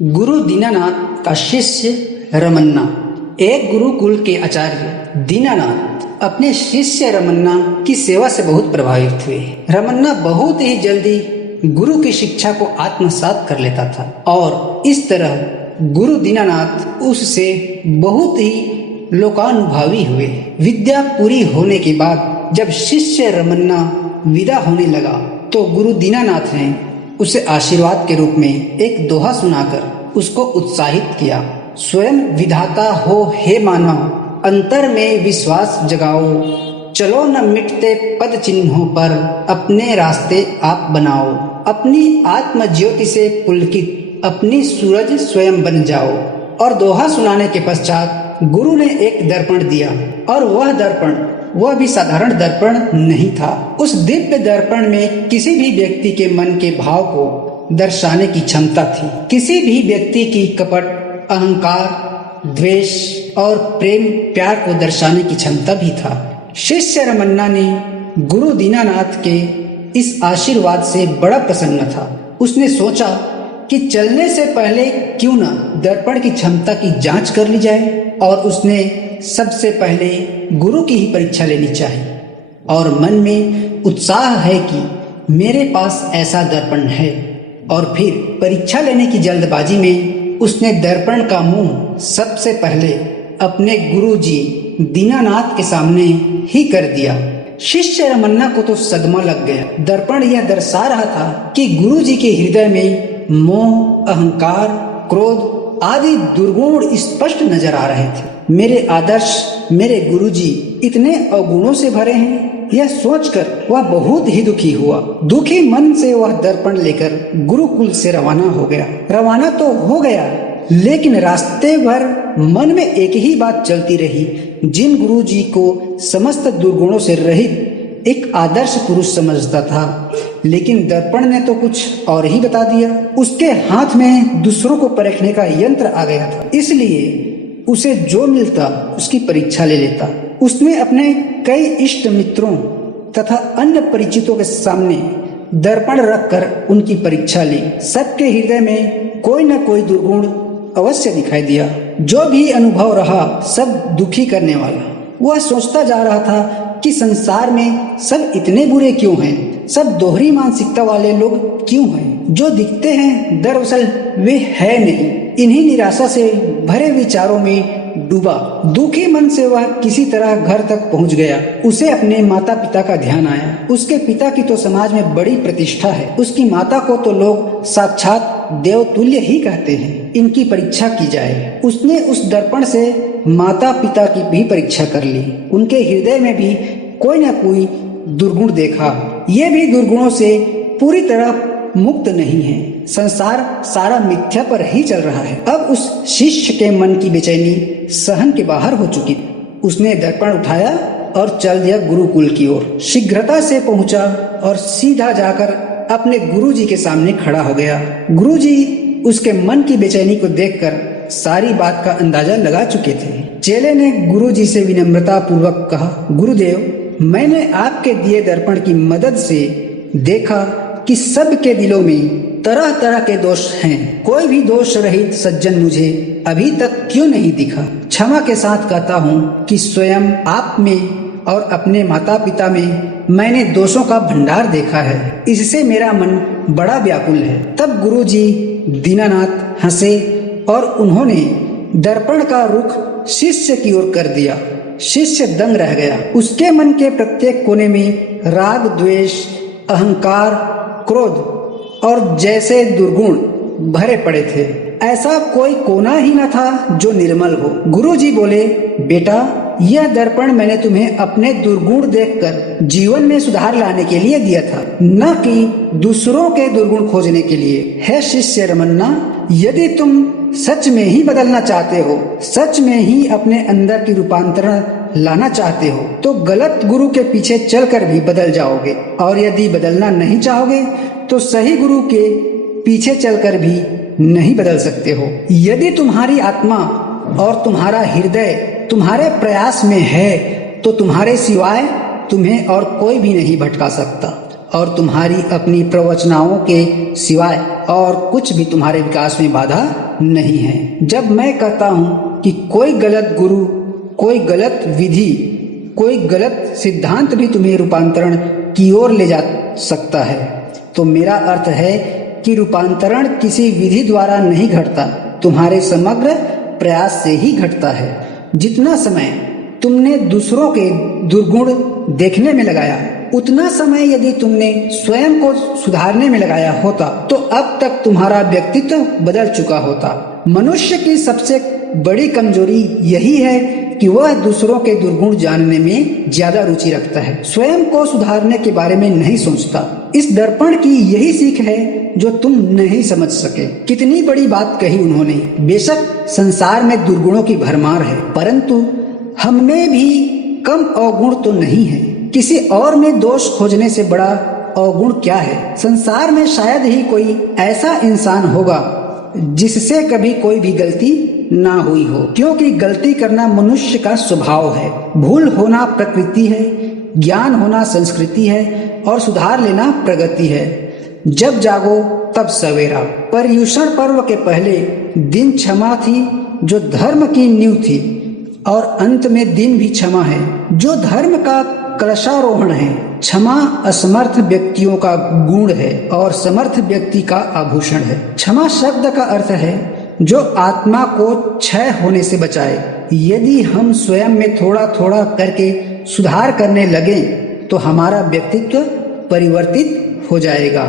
गुरु दीनानाथ का शिष्य रमन्ना। एक गुरुकुल के आचार्य दीनानाथ अपने शिष्य रमन्ना की सेवा से बहुत प्रभावित हुए। रमन्ना बहुत ही जल्दी गुरु की शिक्षा को आत्मसात कर लेता था और इस तरह गुरु दीनानाथ उससे बहुत ही लोकानुभावी हुए। विद्या पूरी होने के बाद जब शिष्य रमन्ना विदा होने लगा तो गुरु दीनानाथ ने उसे आशीर्वाद के रूप में एक दोहा सुनाकर उसको उत्साहित किया। स्वयं विधाता हो हे मानव, अंतर में विश्वास जगाओ, चलो न मिटते पद चिन्हों पर, अपने रास्ते आप बनाओ, अपनी आत्म ज्योति से पुलकित अपनी सूरज स्वयं बन जाओ। और दोहा सुनाने के पश्चात गुरु ने एक दर्पण दिया और वह भी साधारण दर्पण नहीं था। उस दिव्य दर्पण में किसी भी व्यक्ति के मन के भाव को दर्शाने की क्षमता थी। किसी भी व्यक्ति की कपट, अहंकार, द्वेष और प्रेम प्यार को दर्शाने की क्षमता भी था। शिष्य रमन्ना ने गुरु दीनानाथ के इस आशीर्वाद से बड़ा प्रसन्न था। उसने सोचा कि चलने से पहले क्यों न दर्पण की क्षमता की जांच कर ली जाए और उसने सबसे पहले गुरु की ही परीक्षा लेनी चाहिए। और मन में उत्साह है कि मेरे पास ऐसा दर्पण है। और फिर परीक्षा लेने की जल्दबाजी में उसने दर्पण का मुंह सबसे पहले अपने गुरुजी दीनानाथ के सामने ही कर दिया। शिष्य रमन्ना को तो सदमा लग गया। दर्पण यह दर्शा रहा था कि गुरुजी के हृदय में मोह, अहंकार, क्रोध आदि दुर्गुण स्पष्ट नजर आ रहे थे। मेरे आदर्श, मेरे गुरुजी इतने अवगुणों से भरे हैं, यह सोचकर वह बहुत ही दुखी हुआ। दुखी मन से वह दर्पण लेकर गुरुकुल से रवाना हो गया। रवाना तो हो गया, लेकिन रास्ते भर मन में एक ही बात चलती रही। जिन गुरुजी को समस्त दुर्गुणों से रहित एक आदर्श पुरुष समझता था, लेकिन दर्पण ने तो कुछ और ही बता दिया। उसके हाथ में दूसरों को परखने का यंत्र आ गया था, इसलिए उसे जो मिलता उसकी परीक्षा ले लेता। उसने अपने कई इष्ट मित्रों तथा अन्य परिचितों के सामने दर्पण रखकर उनकी परीक्षा ली। सबके हृदय में कोई न कोई दुर्गुण अवश्य दिखाई दिया। जो भी अनुभव रहा सब दुखी करने वाला। वह सोचता जा रहा था कि संसार में सब इतने बुरे क्यों हैं, सब दोहरी मानसिकता वाले लोग क्यों हैं। जो दिखते हैं दरअसल वे है नहीं। इन्हीं निराशा से भरे विचारों में डूबा दुखी मन से वह किसी तरह घर तक पहुंच गया। उसे अपने माता पिता का ध्यान आया। उसके पिता की तो समाज में बड़ी प्रतिष्ठा है, उसकी माता को तो लोग साक्षात देवतुल्य ही कहते हैं। इनकी परीक्षा की जाए। उसने उस दर्पण से माता पिता की भी परीक्षा कर ली। उनके हृदय में भी कोई न कोई दुर्गुण देखा। ये भी दुर्गुणों से पूरी तरह मुक्त नहीं है। संसार सारा मिथ्या पर ही चल रहा है। अब उस शिष्य के मन की बेचैनी सहन के बाहर हो चुकी। उसने दर्पण उठाया और चल दिया गुरुकुल की ओर। शीघ्रता से पहुंचा और सीधा जाकर अपने गुरुजी के सामने खड़ा हो गया। गुरुजी उसके मन की बेचैनी को देखकर सारी बात का अंदाजा लगा चुके थे। चेले ने गुरुजी से विनम्रता पूर्वक कहा, गुरुदेव, मैंने आपके दिए दर्पण की मदद से देखा कि सबके दिलों में तरह तरह के दोष हैं। कोई भी दोष रहित सज्जन मुझे अभी तक क्यों नहीं दिखा। क्षमा के साथ कहता हूँ कि स्वयं आप में और अपने माता पिता में मैंने दोषों का भंडार देखा है। इससे मेरा मन बड़ा व्याकुल है। तब गुरुजी दीनानाथ हंसे और उन्होंने दर्पण का रुख शिष्य की ओर कर दिया। शिष्य दंग रह गया। उसके मन के प्रत्येक कोने में राग, द्वेष, अहंकार, क्रोध और जैसे दुर्गुण भरे पड़े थे। ऐसा कोई कोना ही न था जो निर्मल हो। गुरुजी बोले, बेटा, यह दर्पण मैंने तुम्हें अपने दुर्गुण देखकर जीवन में सुधार लाने के लिए दिया था, न कि दूसरों के दुर्गुण खोजने के लिए। है शिष्य रमन्ना, यदि तुम सच में ही बदलना चाहते हो, सच में ही अपने अंदर की रूपांतरण लाना चाहते हो, तो गलत गुरु के पीछे चलकर भी बदल जाओगे। और यदि बदलना नहीं चाहोगे तो सही गुरु के पीछे चलकर भी नहीं बदल सकते हो। यदि तुम्हारी आत्मा और तुम्हारा हृदय तुम्हारे प्रयास में है तो तुम्हारे सिवाय तुम्हें और कोई भी नहीं भटका सकता। और तुम्हारी अपनी प्रवचनाओं के सिवाय और कुछ भी तुम्हारे विकास में बाधा नहीं है। जब मैं कहता हूँ कि कोई गलत गुरु, कोई गलत विधि, कोई गलत सिद्धांत भी तुम्हें रूपांतरण की ओर ले जा सकता है, तो मेरा अर्थ है कि रूपांतरण किसी विधि द्वारा नहीं घटता, तुम्हारे समग्र प्रयास से ही घटता है। जितना समय तुमने दूसरों के दुर्गुण देखने में लगाया, उतना समय यदि तुमने स्वयं को सुधारने में लगाया होता तो अब तक तुम्हारा व्यक्तित्व बदल चुका होता। मनुष्य की सबसे बड़ी कमजोरी यही है कि वह दूसरों के दुर्गुण जानने में ज्यादा रुचि रखता है, स्वयं को सुधारने के बारे में नहीं सोचता। इस दर्पण की यही सीख है जो तुम नहीं समझ सके। कितनी बड़ी बात कही उन्होंने। बेशक संसार में दुर्गुणों की भरमार है, परंतु हममें भी कम अवगुण तो नहीं है। किसी और में दोष खोजने से बड़ा अवगुण क्या है। संसार में शायद ही कोई ऐसा इंसान होगा जिससे कभी कोई भी गलती ना हुई हो, क्योंकि गलती करना मनुष्य का स्वभाव है। भूल होना प्रकृति है, ज्ञान होना संस्कृति है और सुधार लेना प्रगति है। जब जागो तब सवेरा। पर्युषण पर्व के पहले दिन क्षमा थी जो धर्म की नींव थी, और अंत में दिन भी क्षमा है जो धर्म का कलशारोहण है। क्षमा असमर्थ व्यक्तियों का गुण है और समर्थ व्यक्ति का आभूषण है। क्षमा शब्द का अर्थ है जो आत्मा को क्षय होने से बचाए। यदि हम स्वयं में थोड़ा थोड़ा करके सुधार करने लगे तो हमारा व्यक्तित्व परिवर्तित हो जाएगा।